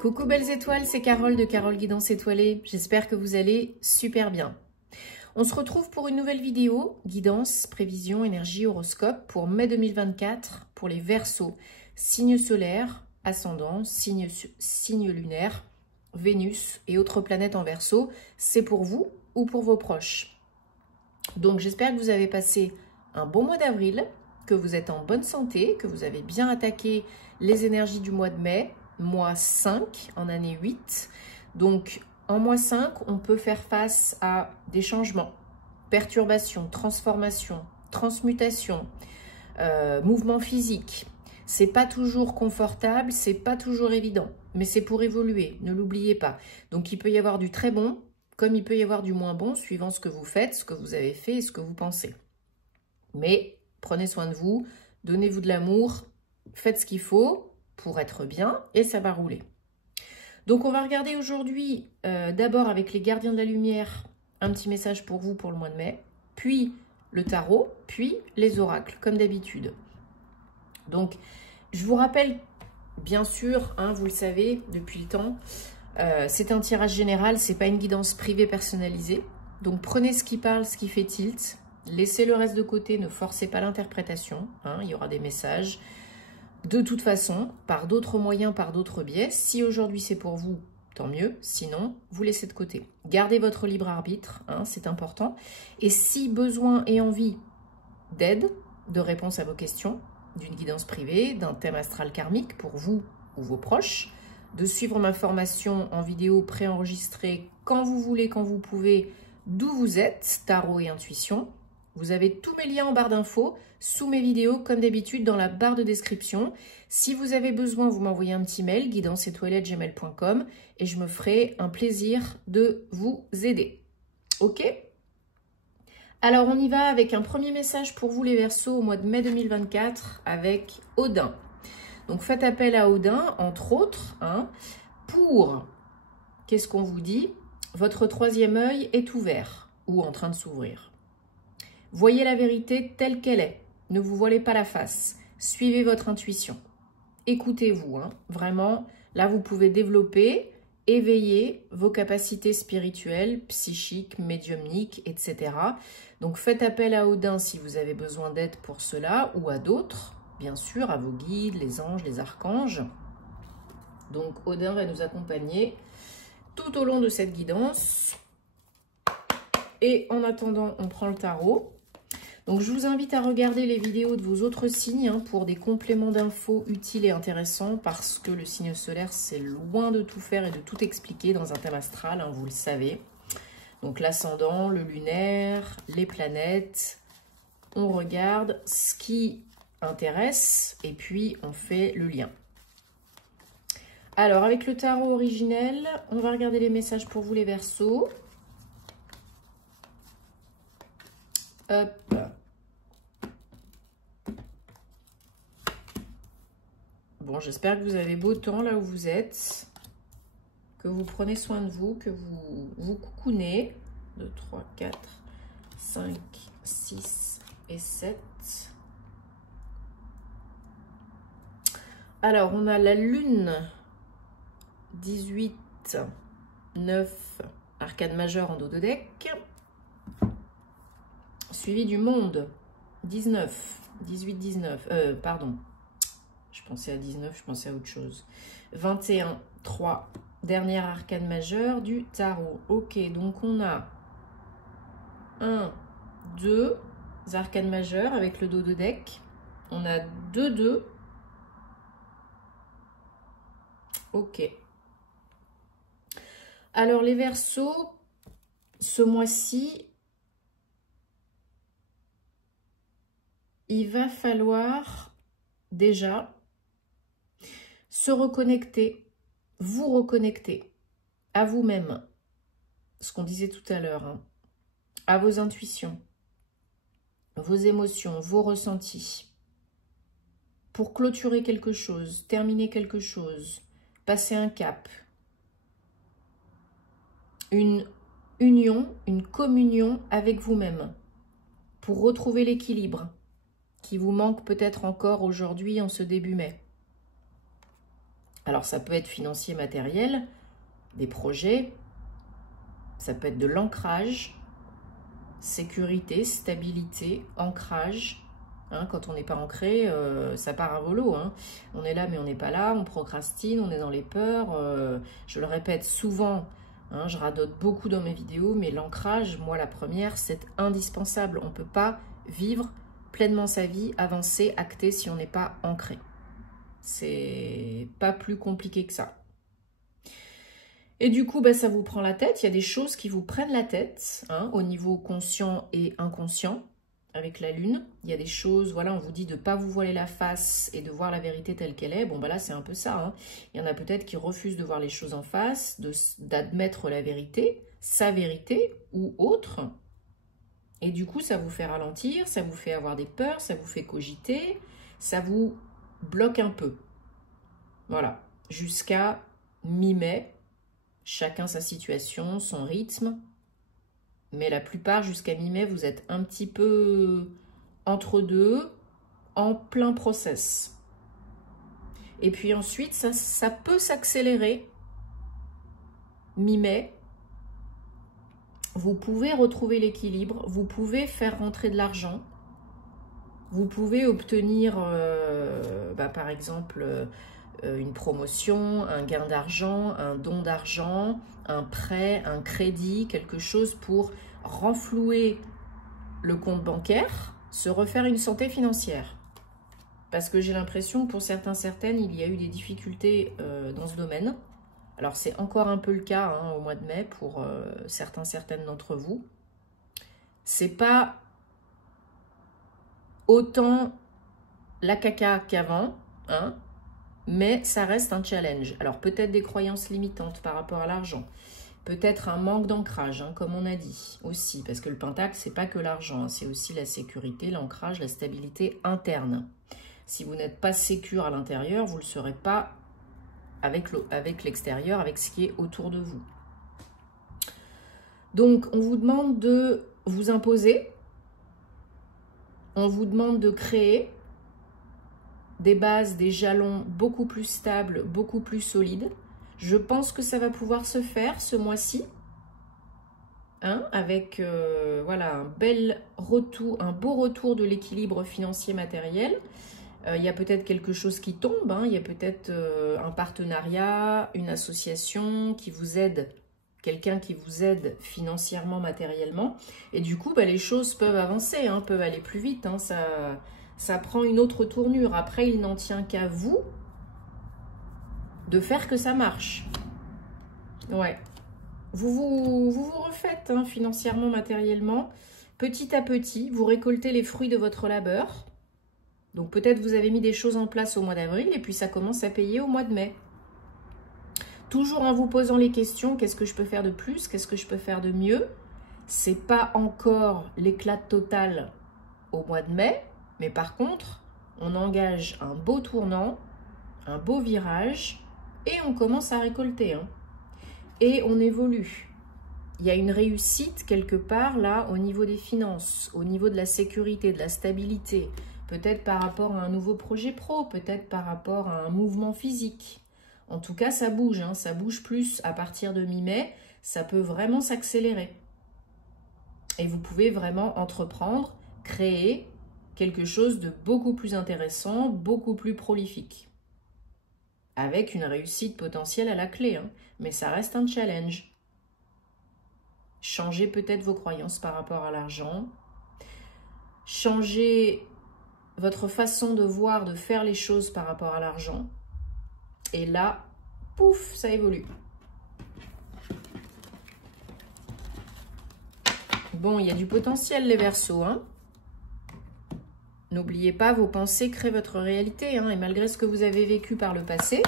Coucou belles étoiles, c'est Carole de Carole Guidance Étoilée. J'espère que vous allez super bien. On se retrouve pour une nouvelle vidéo, guidance, prévision, énergie, horoscope pour mai 2024 pour les Verseaux, signe solaire, ascendant, signe lunaire, Vénus et autres planètes en Verseau. C'est pour vous ou pour vos proches. Donc j'espère que vous avez passé un bon mois d'avril, que vous êtes en bonne santé, que vous avez bien attaqué les énergies du mois de mai, mois 5 en année 8. Donc en mois 5, on peut faire face à des changements, perturbations, transformations, transmutations, mouvements physiques. C'est pas toujours confortable, c'est pas toujours évident, mais c'est pour évoluer, ne l'oubliez pas. Donc il peut y avoir du très bon, comme il peut y avoir du moins bon, suivant ce que vous faites, ce que vous avez fait et ce que vous pensez. Mais prenez soin de vous, donnez-vous de l'amour, faites ce qu'il faut pour être bien et ça va rouler. Donc on va regarder aujourd'hui d'abord avec les gardiens de la lumière un petit message pour vous pour le mois de mai, puis le tarot, puis les oracles comme d'habitude. Donc je vous rappelle bien sûr, hein, vous le savez depuis le temps, c'est un tirage général, c'est pas une guidance privée personnalisée. Donc prenez ce qui parle, ce qui fait tilt, laissez le reste de côté, ne forcez pas l'interprétation, hein, il y aura des messages. De toute façon, par d'autres moyens, par d'autres biais, si aujourd'hui c'est pour vous, tant mieux, sinon, vous laissez de côté. Gardez votre libre arbitre, hein, c'est important. Et si besoin et envie d'aide, de réponse à vos questions, d'une guidance privée, d'un thème astral karmique pour vous ou vos proches, de suivre ma formation en vidéo préenregistrée quand vous voulez, quand vous pouvez, d'où vous êtes, tarot et intuition. Vous avez tous mes liens en barre d'infos, sous mes vidéos, comme d'habitude, dans la barre de description. Si vous avez besoin, vous m'envoyez un petit mail, guidanceetoilette@gmail.com, et je me ferai un plaisir de vous aider. Ok? Alors, on y va avec un premier message pour vous, les Verseaux, au mois de mai 2024, avec Odin. Donc, faites appel à Odin, entre autres, hein, pour, qu'est-ce qu'on vous dit? Votre troisième œil est ouvert ou en train de s'ouvrir. Voyez la vérité telle qu'elle est. Ne vous voilez pas la face. Suivez votre intuition. Écoutez-vous, hein. Vraiment, là, vous pouvez développer, éveiller vos capacités spirituelles, psychiques, médiumniques, etc. Donc, faites appel à Odin si vous avez besoin d'aide pour cela, ou à d'autres, bien sûr, à vos guides, les anges, les archanges. Donc, Odin va nous accompagner tout au long de cette guidance. Et en attendant, on prend le tarot. Donc, je vous invite à regarder les vidéos de vos autres signes, hein, pour des compléments d'infos utiles et intéressants, parce que le signe solaire, c'est loin de tout faire et de tout expliquer dans un thème astral, hein, vous le savez. Donc, l'ascendant, le lunaire, les planètes. On regarde ce qui intéresse et puis on fait le lien. Alors, avec le tarot originel, on va regarder les messages pour vous, les Verseaux. Hop. Bon, j'espère que vous avez beau temps là où vous êtes, que vous prenez soin de vous, que vous vous coucounez. 2, 3, 4, 5, 6 et 7. Alors, on a la lune, 18, 9, arcane majeure en dos de deck. Suivi du monde, 19, 18, 19, pardon. Je pensais à 19, je pensais à autre chose. 21, 3, dernière arcane majeure du tarot. Ok, donc on a 1, 2 arcanes majeures avec le dos de deck. On a 2, 2. Ok. Alors les Verseaux, ce mois-ci, il va falloir déjà se reconnecter, vous reconnecter à vous-même, ce qu'on disait tout à l'heure, hein, à vos intuitions, vos émotions, vos ressentis, pour clôturer quelque chose, terminer quelque chose, passer un cap, une union, une communion avec vous-même, pour retrouver l'équilibre qui vous manque peut-être encore aujourd'hui en ce début mai. Alors, ça peut être financier, matériel, des projets, ça peut être de l'ancrage, sécurité, stabilité, ancrage. Hein, quand on n'est pas ancré, ça part à volo. Hein. On est là, mais on n'est pas là, on procrastine, on est dans les peurs. Je le répète souvent, hein, je radote beaucoup dans mes vidéos, mais l'ancrage, moi la première, c'est indispensable. On ne peut pas vivre pleinement sa vie, avancer, acter si on n'est pas ancré. C'est pas plus compliqué que ça. Et du coup, ça vous prend la tête. Il y a des choses qui vous prennent la tête, hein, au niveau conscient et inconscient, avec la lune. Il y a des choses, voilà, on vous dit de ne pas vous voiler la face et de voir la vérité telle qu'elle est. Bon, là, c'est un peu ça. Hein. Il y en a peut-être qui refusent de voir les choses en face, d'admettre la vérité, sa vérité ou autre. Et du coup, ça vous fait ralentir, ça vous fait avoir des peurs, ça vous fait cogiter, ça vous bloque un peu. Voilà, jusqu'à mi-mai. Chacun sa situation, son rythme. Mais la plupart, jusqu'à mi-mai, vous êtes un petit peu entre deux, en plein process. Et puis ensuite, ça peut s'accélérer. Mi-mai, vous pouvez retrouver l'équilibre, vous pouvez faire rentrer de l'argent, vous pouvez obtenir, par exemple, une promotion, un gain d'argent, un don d'argent, un prêt, un crédit, quelque chose pour renflouer le compte bancaire, se refaire une santé financière. Parce que j'ai l'impression que pour certaines, il y a eu des difficultés dans ce domaine. Alors c'est encore un peu le cas hein, au mois de mai pour certaines d'entre vous. C'est pas autant la caca qu'avant, hein, mais ça reste un challenge. Alors peut-être des croyances limitantes par rapport à l'argent, peut-être un manque d'ancrage, hein, comme on a dit aussi, parce que le pentacle, c'est pas que l'argent, hein, c'est aussi la sécurité, l'ancrage, la stabilité interne. Si vous n'êtes pas sécure à l'intérieur, vous ne le serez pas avec l'extérieur, avec ce qui est autour de vous. Donc, on vous demande de vous imposer, on vous demande de créer des bases, des jalons beaucoup plus stables, beaucoup plus solides. Je pense que ça va pouvoir se faire ce mois-ci, hein, avec voilà, un beau retour de l'équilibre financier matériel. Il y a peut-être quelque chose qui tombe, hein, il y a peut-être un partenariat, une association qui vous aide, quelqu'un qui vous aide financièrement, matériellement. Et du coup, les choses peuvent avancer, hein, peuvent aller plus vite, hein, ça prend une autre tournure. Après, il n'en tient qu'à vous de faire que ça marche. Ouais. Vous refaites hein, financièrement, matériellement. Petit à petit, vous récoltez les fruits de votre labeur. Donc peut-être vous avez mis des choses en place au mois d'avril et puis ça commence à payer au mois de mai. Toujours en vous posant les questions, qu'est-ce que je peux faire de plus? Qu'est-ce que je peux faire de mieux? C'est pas encore l'éclat total au mois de mai, mais par contre, on engage un beau tournant, un beau virage et on commence à récolter. Hein. Et on évolue. Il y a une réussite quelque part là au niveau des finances, au niveau de la sécurité, de la stabilité. Peut-être par rapport à un nouveau projet pro, peut-être par rapport à un mouvement physique. En tout cas, ça bouge, hein, ça bouge plus à partir de mi-mai. Ça peut vraiment s'accélérer. Et vous pouvez vraiment entreprendre, créer quelque chose de beaucoup plus intéressant, beaucoup plus prolifique. Avec une réussite potentielle à la clé, hein, mais ça reste un challenge. Changez peut-être vos croyances par rapport à l'argent. Changez votre façon de voir, de faire les choses par rapport à l'argent. Et là, pouf, ça évolue. Bon, il y a du potentiel les Verseaux. Hein. N'oubliez pas, vos pensées créent votre réalité. Hein, et malgré ce que vous avez vécu par le passé,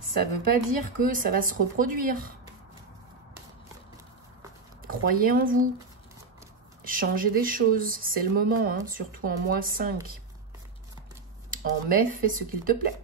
ça ne veut pas dire que ça va se reproduire. Croyez en vous. Changez des choses, c'est le moment, hein, surtout en mois 5. En mai, fais ce qu'il te plaît.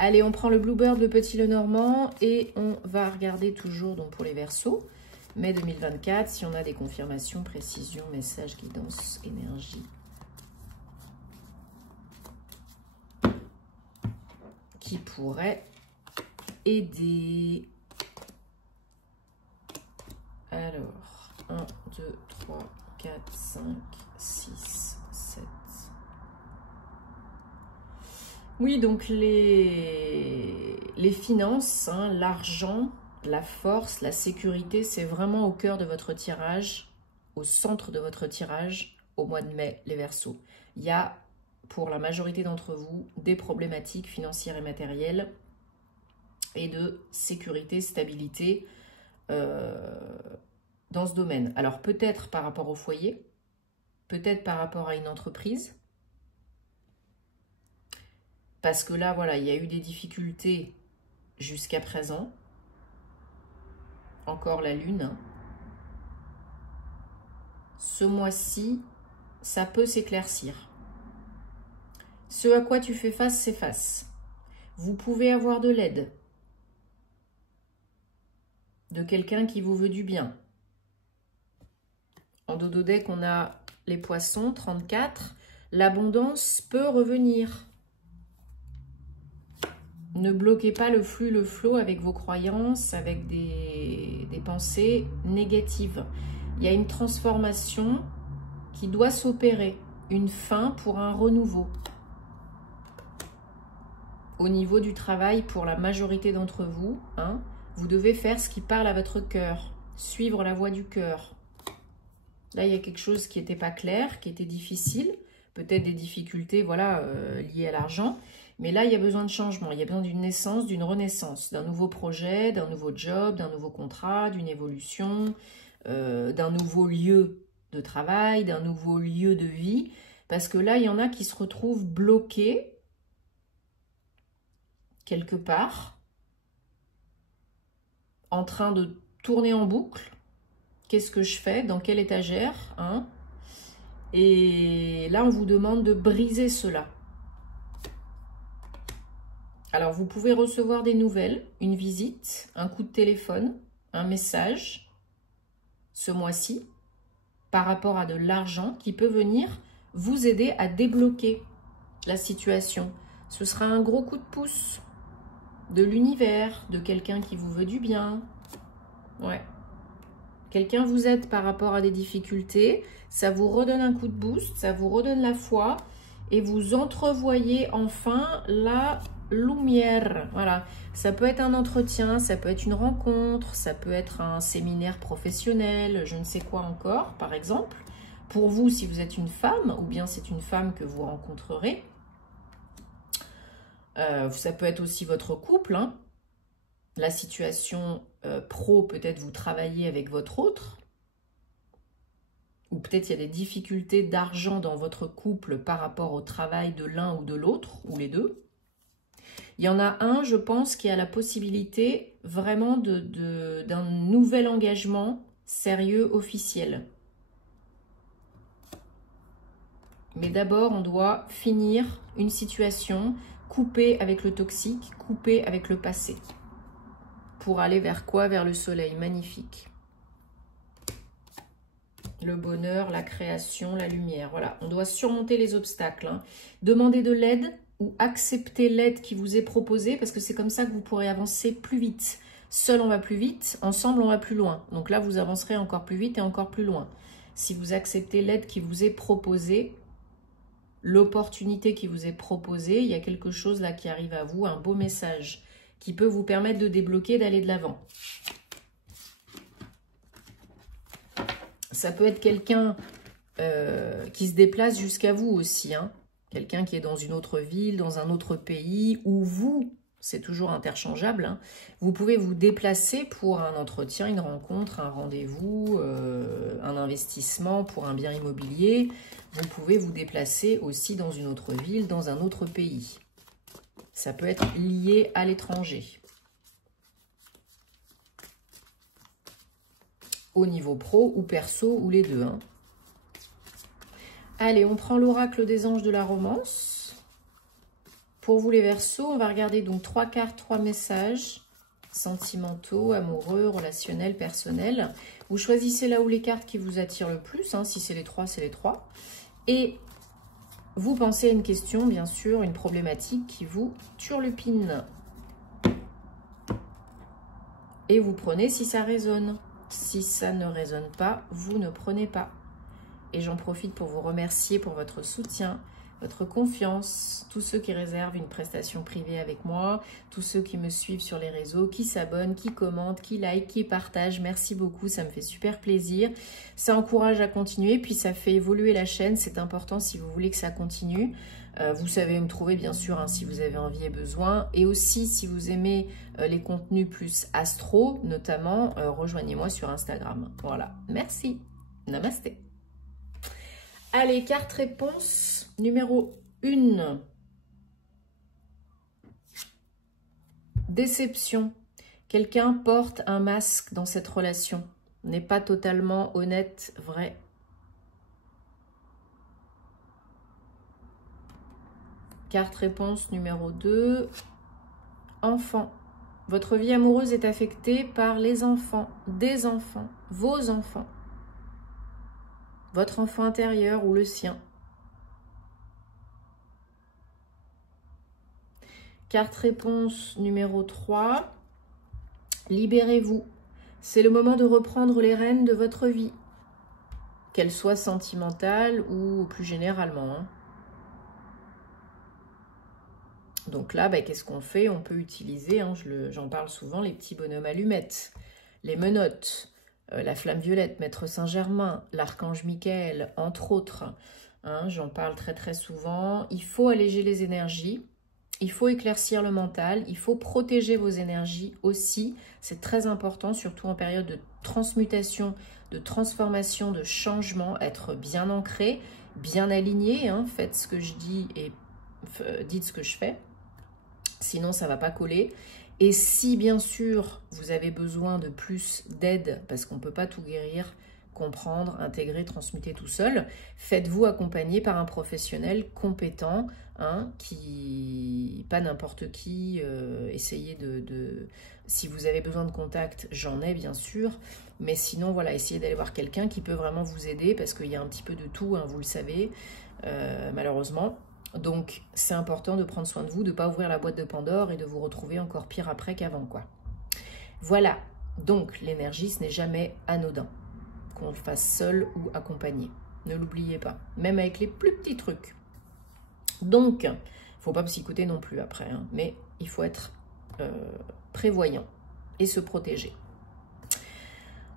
Allez, on prend le Bluebird, le Petit Lenormand, et on va regarder toujours donc pour les Verseaux. Mai 2024, si on a des confirmations, précisions, messages, guidance, énergie. pourrait aider. Alors, 1, 2, 3, 4, 5, 6, 7. Oui, donc les finances, hein, l'argent, la force, la sécurité, c'est vraiment au cœur de votre tirage, au centre de votre tirage au mois de mai, les Verseaux. Il y a, pour la majorité d'entre vous, des problématiques financières et matérielles et de sécurité, stabilité dans ce domaine. Alors peut-être par rapport au foyer, peut-être par rapport à une entreprise, parce que là, voilà, il y a eu des difficultés jusqu'à présent. Encore la lune. Ce mois-ci, ça peut s'éclaircir. Ce à quoi tu fais face, s'efface. Vous pouvez avoir de l'aide. De quelqu'un qui vous veut du bien. En dodo deck, on a les poissons, 34. L'abondance peut revenir. Ne bloquez pas le flux, le flot avec vos croyances, avec des pensées négatives. Il y a une transformation qui doit s'opérer, une fin pour un renouveau. Au niveau du travail, pour la majorité d'entre vous, hein, vous devez faire ce qui parle à votre cœur, suivre la voie du cœur. Là, il y a quelque chose qui n'était pas clair, qui était difficile, peut-être des difficultés voilà, liées à l'argent. Mais là, il y a besoin de changement, il y a besoin d'une naissance, d'une renaissance, d'un nouveau projet, d'un nouveau job, d'un nouveau contrat, d'une évolution, d'un nouveau lieu de travail, d'un nouveau lieu de vie. Parce que là, il y en a qui se retrouvent bloqués quelque part, en train de tourner en boucle. Qu'est-ce que je fais? Dans quelle étagère, hein? Et là, on vous demande de briser cela. Alors, vous pouvez recevoir des nouvelles, une visite, un coup de téléphone, un message, ce mois-ci, par rapport à de l'argent qui peut venir vous aider à débloquer la situation. Ce sera un gros coup de pouce de l'univers, de quelqu'un qui vous veut du bien. Ouais. Quelqu'un vous aide par rapport à des difficultés, ça vous redonne un coup de boost, ça vous redonne la foi et vous entrevoyez enfin la lumière. Voilà, ça peut être un entretien, ça peut être une rencontre, ça peut être un séminaire professionnel, je ne sais quoi encore, par exemple. Pour vous, si vous êtes une femme, ou bien c'est une femme que vous rencontrerez. Ça peut être aussi votre couple, hein. La situation pro, peut-être vous travaillez avec votre autre. Ou peut-être il y a des difficultés d'argent dans votre couple par rapport au travail de l'un ou de l'autre, ou les deux. Il y en a un, je pense, qui a la possibilité vraiment d'un nouvel engagement sérieux, officiel. Mais d'abord, on doit finir une situation, couper avec le toxique, couper avec le passé. Pour aller vers quoi? Vers le soleil, magnifique. Le bonheur, la création, la lumière. Voilà, on doit surmonter les obstacles. Hein. Demandez de l'aide ou accepter l'aide qui vous est proposée parce que c'est comme ça que vous pourrez avancer plus vite. Seul, on va plus vite. Ensemble, on va plus loin. Donc là, vous avancerez encore plus vite et encore plus loin. Si vous acceptez l'aide qui vous est proposée, l'opportunité qui vous est proposée, il y a quelque chose là qui arrive à vous, un beau message qui peut vous permettre de débloquer, d'aller de l'avant. Ça peut être quelqu'un qui se déplace jusqu'à vous aussi. Hein. Quelqu'un qui est dans une autre ville, dans un autre pays, ou vous, c'est toujours interchangeable. Hein. Vous pouvez vous déplacer pour un entretien, une rencontre, un rendez-vous, un investissement pour un bien immobilier. Vous pouvez vous déplacer aussi dans une autre ville, dans un autre pays. Ça peut être lié à l'étranger. Au niveau pro ou perso ou les deux. Hein. Allez, on prend l'oracle des anges de la romance. Pour vous les Verseaux, on va regarder donc 3 cartes, 3 messages sentimentaux, amoureux, relationnels, personnels. Vous choisissez là où les cartes qui vous attirent le plus. Hein. Si c'est les 3, c'est les 3. Et vous pensez à une question, bien sûr, une problématique qui vous turlupine. et vous prenez si ça résonne. Si ça ne résonne pas, vous ne prenez pas. Et j'en profite pour vous remercier pour votre soutien, votre confiance, tous ceux qui réservent une prestation privée avec moi, tous ceux qui me suivent sur les réseaux, qui s'abonnent, qui commentent, qui like, qui partagent. Merci beaucoup, ça me fait super plaisir. Ça encourage à continuer, puis ça fait évoluer la chaîne. C'est important si vous voulez que ça continue. Vous savez me trouver bien sûr hein, si vous avez envie et besoin. Et aussi si vous aimez les contenus plus astro, notamment, rejoignez-moi sur Instagram. Voilà, merci. Namasté. Allez, carte réponse numéro 1. Déception. Quelqu'un porte un masque dans cette relation. N'est pas totalement honnête, vrai. Carte réponse numéro 2. Enfant. Votre vie amoureuse est affectée par les enfants, des enfants, vos enfants. Votre enfant intérieur ou le sien. Carte réponse numéro 3. Libérez-vous. C'est le moment de reprendre les rênes de votre vie. Qu'elle soit sentimentale ou plus généralement. Hein. Donc là, bah, qu'est-ce qu'on fait? On peut utiliser, hein, j'en parle souvent, les petits bonhommes allumettes, les menottes, la flamme violette, Maître Saint-Germain, l'archange Michael, entre autres. Hein, j'en parle très très souvent. Il faut alléger les énergies, il faut éclaircir le mental, il faut protéger vos énergies aussi. C'est très important, surtout en période de transmutation, de transformation, de changement, être bien ancré, bien aligné. Hein, faites ce que je dis et dites ce que je fais. Sinon, ça ne va pas coller. Et si, bien sûr, vous avez besoin de plus d'aide, parce qu'on ne peut pas tout guérir, comprendre, intégrer, transmuter tout seul, faites-vous accompagner par un professionnel compétent, hein, pas n'importe qui, essayez si vous avez besoin de contact, j'en ai bien sûr, mais sinon, voilà, essayez d'aller voir quelqu'un qui peut vraiment vous aider, parce qu'il y a un petit peu de tout, hein, vous le savez, malheureusement. Donc, c'est important de prendre soin de vous, de ne pas ouvrir la boîte de Pandore et de vous retrouver encore pire après qu'avant, quoi. Voilà. Donc, l'énergie, ce n'est jamais anodin. Qu'on le fasse seul ou accompagné. Ne l'oubliez pas. Même avec les plus petits trucs. Donc, il ne faut pas psychoter non plus après. Hein, mais il faut être prévoyant et se protéger.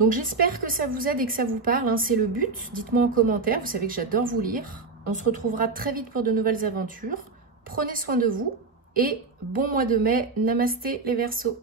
Donc, j'espère que ça vous aide et que ça vous parle. Hein, c'est le but. Dites-moi en commentaire. Vous savez que j'adore vous lire. On se retrouvera très vite pour de nouvelles aventures. Prenez soin de vous et bon mois de mai. Namasté les Verseaux.